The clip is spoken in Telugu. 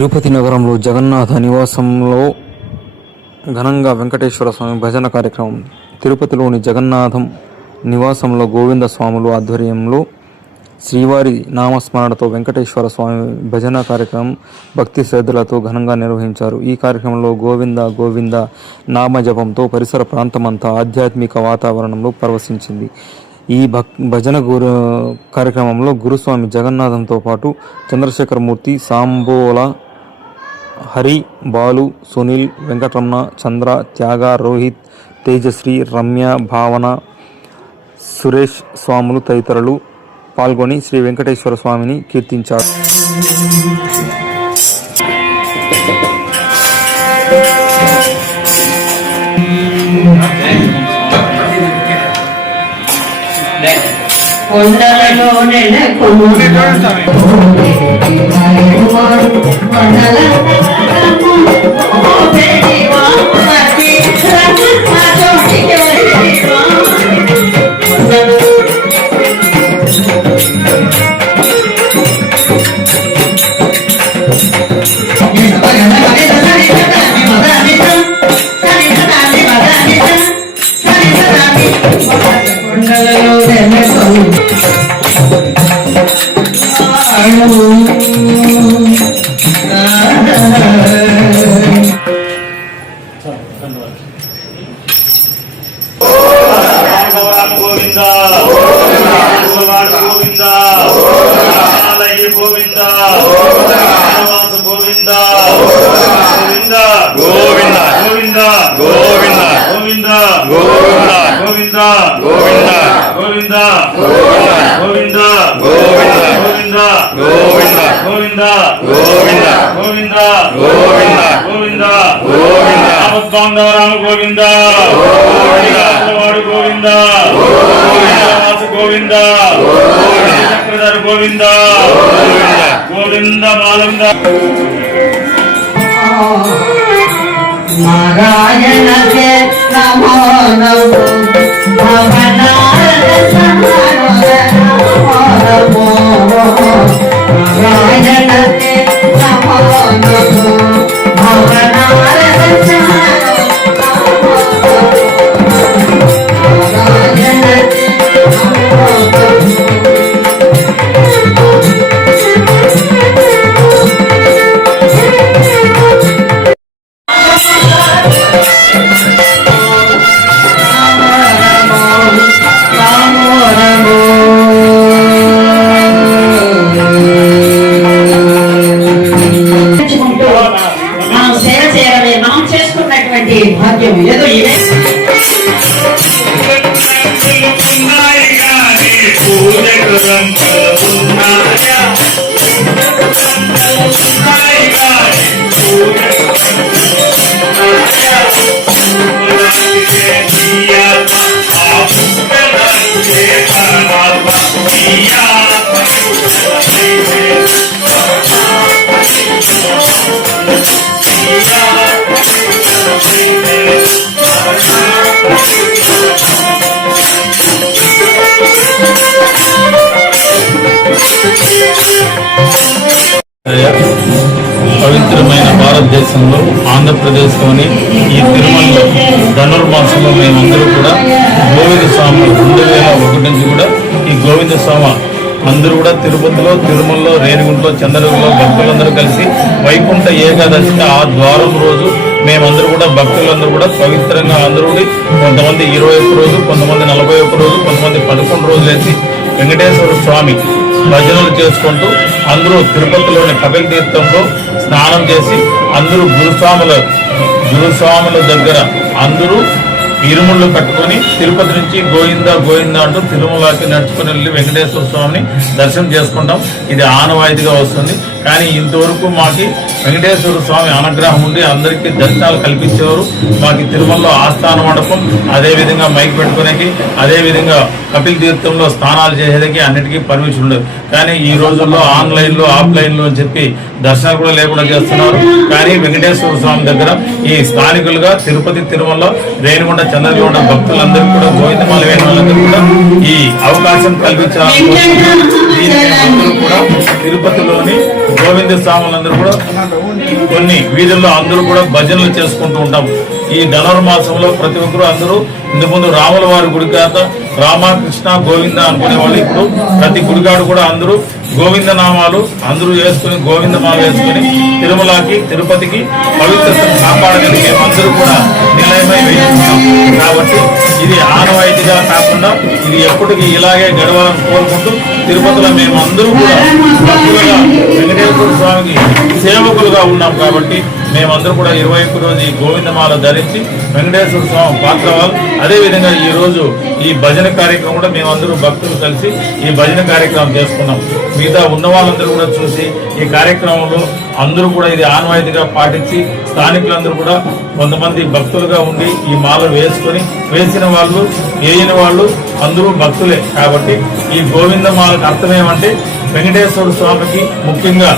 తిరుపతి నగరంలో జగన్నాథ నివాసంలో ఘనంగా వెంకటేశ్వర స్వామి భజన కార్యక్రమం. తిరుపతిలోని జగన్నాథం నివాసంలో గోవింద స్వాములు ఆధ్వర్యంలో శ్రీవారి నామస్మరణతో వెంకటేశ్వర స్వామి భజన కార్యక్రమం భక్తి శ్రద్ధలతో ఘనంగా నిర్వహించారు. ఈ కార్యక్రమంలో గోవింద గోవింద నామజపంతో పరిసర ప్రాంతమంతా ఆధ్యాత్మిక వాతావరణంలో పరవశించింది. ఈ భజన కార్యక్రమంలో గురుస్వామి జగన్నాథంతో పాటు చంద్రశేఖరమూర్తి, సాంబోల, హరి, బాలు, సునీల్, వెంకటరమణ, చంద్ర, త్యాగ, రోహిత్, తేజశ్రీ, రమ్య, భావన, సురేష్ స్వాములు తదితరులు పాల్గొని శ్రీ వెంకటేశ్వర స్వామిని కీర్తించారు. నారాయణ నమో నమో నారాయణ నమో భాగ్యం ఏదో పవిత్రమైన భారతదేశంలో ఆంధ్రప్రదేశ్లోని ఈ తిరుమలలో ధనుర్మాసంలో మేమందరూ కూడా గోవింద స్వామి 2001 నుంచి కూడా ఈ గోవింద స్వామి అందరూ కూడా తిరుపతిలో, తిరుమలలో, రేణిగుంటలో, చంద్రగిరిలో భక్తులందరూ కలిసి వైకుంఠ ఏకాదశికి ఆ ద్వారం రోజు మేమందరూ కూడా భక్తులందరూ కూడా పవిత్రంగా అందరూ కొంతమంది 21 రోజు, కొంతమంది 41 రోజు, కొంతమంది 11 రోజులు వేసి వెంకటేశ్వర స్వామి భజనలు చేసుకుంటూ అందరూ తిరుపతిలోని కపిల తీర్థంలో స్నానం చేసి అందరూ గురుస్వాముల దగ్గర అందరూ ఇరుముళ్ళు కట్టుకొని తిరుపతి నుంచి గోవింద గోవింద అంటూ తిరుమలకి నడుచుకుని వెళ్ళి వెంకటేశ్వర స్వామిని దర్శనం చేసుకుంటాం. ఇది ఆనవాయితీగా వస్తుంది. కానీ ఇంతవరకు మాకు వెంకటేశ్వర స్వామి అనుగ్రహం ఉండి అందరికీ దర్శనాలు కల్పించేవారు. మాకు తిరుమలలో ఆస్థాన మండపం, అదేవిధంగా మైక్ పెట్టుకునేకి, అదేవిధంగా కపిల తీర్థంలో స్నానాలు చేసేదానికి అన్నిటికీ పర్మిషన్ ఉండదు. కానీ ఈ రోజుల్లో ఆన్లైన్లో, ఆఫ్లైన్లో అని చెప్పి దర్శనాలు కూడా లేకుండా చేస్తున్నారు. కానీ వెంకటేశ్వర స్వామి దగ్గర ఈ స్థానికులుగా తిరుపతి, తిరుమలలో, రేణిగుంట, చంద్రగౌడ భక్తులందరూ కూడా గోవిందమాల వేయడం వాళ్ళందరూ కూడా ఈ అవకాశం కల్పించాలని అందరూ కూడా తిరుపతిలోని గోవింద స్వాములందరూ కూడా కొన్ని వీధుల్లో అందరూ కూడా భజనలు చేసుకుంటూ ఉంటాం. ఈ ధనుర్మాసంలో ప్రతి ఒక్కరు అందరూ ఇంతకుముందు రాముల వారి గుడికాత రామకృష్ణ గోవింద అనుకునే వాళ్ళు ఇప్పుడు ప్రతి గుడికాడు కూడా అందరూ గోవింద నామాలు అందరూ వేసుకుని గోవిందమాల వేసుకుని తిరుమలకి తిరుపతికి పవిత్రతను కాపాడగలిగే అందరూ కూడా నిలయమై వేస్తున్నాం. కాబట్టి ఇది ఆనవాయితీగా కాకుండా ఇది ఎప్పటికీ ఇలాగే గడవాలని కోరుకుంటూ తిరుపతిలో మేము అందరూ కూడా భక్తులుగా వెంకటేశ్వర స్వామికి సేవకులుగా ఉన్నాం. కాబట్టి మేమందరూ కూడా 21 రోజు ఈ గోవిందమాల ధరించి వెంకటేశ్వర స్వామి పాత్రవాళ్ళు. అదేవిధంగా ఈ రోజు ఈ భజన కార్యక్రమం కూడా మేమందరూ భక్తులు కలిసి ఈ భజన కార్యక్రమం చేసుకున్నాం. మిగతా ఉన్న వాళ్ళందరూ కూడా చూసి ఈ కార్యక్రమంలో అందరూ కూడా ఇది ఆనవాయితీగా పాటించి స్థానికులందరూ కూడా కొంతమంది భక్తులుగా ఉండి ఈ మాల వేసుకొని వేసిన వాళ్ళు వేయని వాళ్ళు అందరూ భక్తులే. కాబట్టి ఈ గోవిందమాలకు అర్థం ఏమంటే వెంకటేశ్వర స్వామికి ముఖ్యంగా